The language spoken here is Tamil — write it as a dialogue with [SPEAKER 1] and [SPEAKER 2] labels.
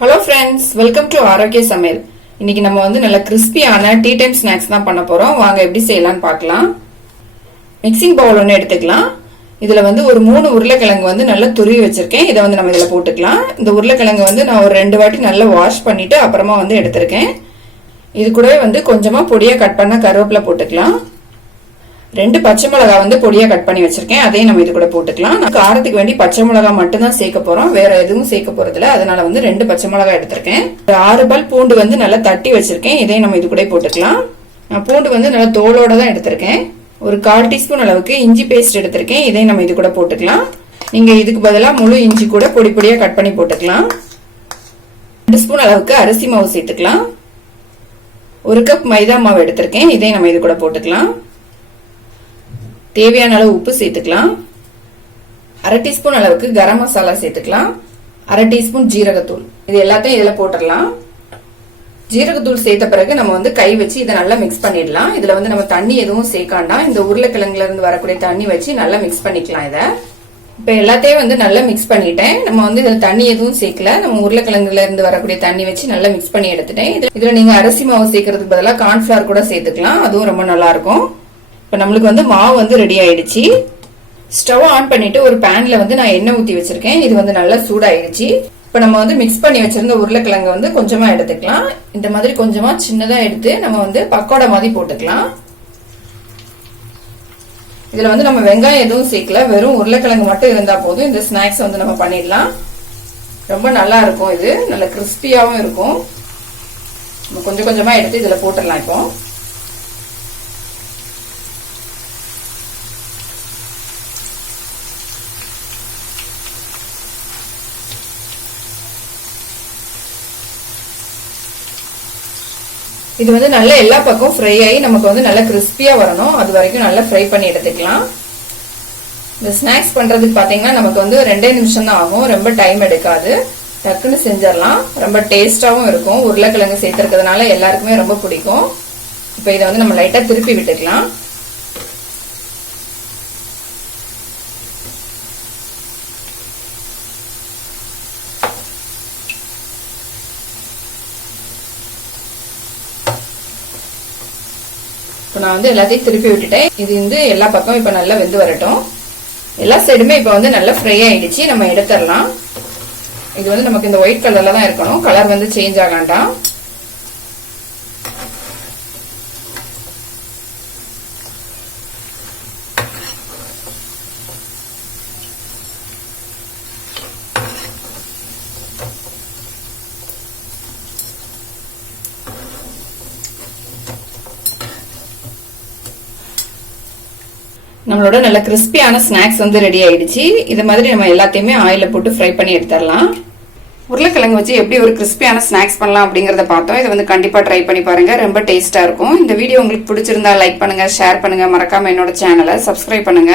[SPEAKER 1] ஹலோ ஃப்ரெண்ட்ஸ் வெல்கம் டு ஆரோக்கிய சமையல். இன்னைக்கு நம்ம வந்து நல்ல கிறிஸ்பியான டீ டைம் ஸ்நாக்ஸ் தான் பண்ண போறோம். வாங்க எப்படி செய்யலாம்னு பார்க்கலாம். மிக்சிங் பவுல் ஒன்று எடுத்துக்கலாம். இதுல வந்து ஒரு மூணு உருளைக்கிழங்கு வந்து நல்லா துருவி வச்சிருக்கேன். இதை வந்து நம்ம இதில் போட்டுக்கலாம். இந்த உருளைக்கிழங்கு வந்து நான் ஒரு ரெண்டு வாட்டி நல்லா வாஷ் பண்ணிட்டு அப்புறமா வந்து எடுத்திருக்கேன். இது கூடவே வந்து கொஞ்சமா பொடியா கட் பண்ண கருவேப்பிலை போட்டுக்கலாம். ரெண்டு பச்சை மிளகா வந்து பொடியா கட் பண்ணி வச்சிருக்கேன். அதையும் நம்ம இது கூட போட்டுக்கலாம். நான் காரத்துக்கு வேண்டி பச்சை மிளகா மட்டும் தான் சேர்க்க போறோம். வேற எதுவும் சேர்க்க போறது இல்ல. அதனால வந்து ரெண்டு பச்சை மிளகா எடுத்திருக்கேன். ஒரு ஆறு பல் பூண்டு வந்து நல்லா தட்டி வச்சிருக்கேன். இதையும் நம்ம இது கூட போட்டுக்கலாம். நான் பூண்டு வந்து நல்லா தோலோட தான் எடுத்திருக்கேன். ஒரு கால் டீஸ்பூன் அளவுக்கு இஞ்சி பேஸ்ட் எடுத்திருக்கேன். இதையும் நம்ம இது கூட போட்டுக்கலாம். நீங்க இதுக்கு பதிலாக முழு இஞ்சி கூட பொடி பொடியா கட் பண்ணி போட்டுக்கலாம். ரெண்டு ஸ்பூன் அளவுக்கு அரிசி மாவு சேர்த்துக்கலாம். ஒரு கப் மைதா மாவு எடுத்திருக்கேன். இதையும் நம்ம இது கூட போட்டுக்கலாம். தேவையான அளவு உப்பு சேர்த்துக்கலாம். அரை டீஸ்பூன் அளவுக்கு கரம் மசாலா சேர்த்துக்கலாம். அரை டீஸ்பூன் ஜீரகத்தூள். இது எல்லாத்தையும் இதில் போட்டுடலாம். ஜீரகத்தூள் சேர்த்த பிறகு நம்ம வந்து கை வச்சு இதை நல்லா மிக்ஸ் பண்ணிடலாம். இதுல வந்து நம்ம தண்ணி எதுவும் சேர்க்காண்டாம் இந்த உருளைக்கிழங்குல இருந்து வரக்கூடிய தண்ணி வச்சு நல்லா மிக்ஸ் பண்ணிக்கலாம் இதை. இப்ப எல்லாத்தையும் வந்து நல்லா மிக்ஸ் பண்ணிட்டேன். நம்ம வந்து இதுல தண்ணி எதுவும் சேர்க்கல. நம்ம உருளைக்கிழங்குல இருந்து வரக்கூடிய தண்ணி வச்சு நல்லா மிக்ஸ் பண்ணி எடுத்துட்டேன். இதுல நீங்க அரிசி மாவு சேர்க்கறதுக்கு பதிலாக கார்ன்ஃபிளவர் கூட சேர்த்துக்கலாம். அதுவும் ரொம்ப நல்லா இருக்கும். இப்போ நம்மளுக்கு வந்து மாவு வந்து ரெடி ஆயிடுச்சு. ஸ்டவ் ஆன் பண்ணிட்டு ஒரு பேன்ல வந்து நான் எண்ணெய் ஊத்தி வச்சிருக்கேன். இது வந்து நல்லா சூடாயிடுச்சு இப்போ நம்ம வந்து மிக்ஸ் பண்ணி வச்சிருந்த உருளைக்கிழங்க வந்து கொஞ்சமா எடுத்துக்கலாம். இந்த மாதிரி கொஞ்சமா சின்னதா எடுத்து நம்ம வந்து பக்கோடா மாதிரி போட்டுக்கலாம். இதுல வந்து நம்ம வெங்காயம் எதுவும் சேர்க்கல. வெறும் உருளைக்கிழங்கு மட்டும் இருந்தா போதும். இந்த ஸ்நாக்ஸ் வந்து நம்ம பண்ணிடலாம். ரொம்ப நல்லா இருக்கும் இது. நல்ல கிறிஸ்பியாவும் இருக்கும். நம்ம கொஞ்சம் கொஞ்சமா எடுத்து இதுல போட்டுடலாம் இப்போ. இது வந்து நல்லா எல்லா பக்கம் ஃப்ரை ஆகி நமக்கு வந்து நல்லா கிறிஸ்பியாக வரணும். அது வரைக்கும் நல்லா ஃப்ரை பண்ணி எடுத்துக்கலாம். இந்த ஸ்நாக்ஸ் பண்ணுறதுக்கு பார்த்தீங்கன்னா நமக்கு வந்து ரெண்டே நிமிஷம் தான் ஆகும். ரொம்ப டைம் எடுக்காது. டக்குன்னு செஞ்சிடலாம். ரொம்ப டேஸ்டாகவும் இருக்கும். உருளைக்கிழங்கு சேர்த்துருக்கிறதுனால எல்லாருக்குமே ரொம்ப பிடிக்கும். இப்போ இதை வந்து நம்ம லைட்டாக திருப்பி விட்டுக்கலாம். இப்போ நான் வந்து எல்லாத்தையும் திருப்பி விட்டுட்டேன். இது வந்து எல்லா பக்கமும் இப்போ நல்லா வெந்து வரட்டும். எல்லா சைடுமே இப்போ வந்து நல்லா ஃப்ரை ஆயிடுச்சு. நம்ம எடுத்துடலாம். இது வந்து நமக்கு இந்த ஒயிட் கலர்ல தான் இருக்கணும். கலர் வந்து சேஞ்ச் ஆகாண்டாம். நம்மளோட நல்ல கிறிஸ்பியான ஸ்நாக்ஸ் வந்து ரெடி ஆயிடுச்சு. இது மாதிரி நம்ம எல்லாத்தையுமே ஆயில போட்டு ஃப்ரை பண்ணி எடுத்துடலாம். உருளைக்கிழங்கு வச்சு எப்படி ஒரு கிறிஸ்பியான ஸ்நாக்ஸ் பண்ணலாம் அப்படிங்கறத பார்த்தோம். இதை வந்து கண்டிப்பா ட்ரை பண்ணி பாருங்க. ரொம்ப டேஸ்டா இருக்கும். இந்த வீடியோ உங்களுக்கு பிடிச்சிருந்தா லைக் பண்ணுங்க ஷேர் பண்ணுங்க. மறக்காம என்னோட சேனலை சப்ஸ்கிரைப் பண்ணுங்க.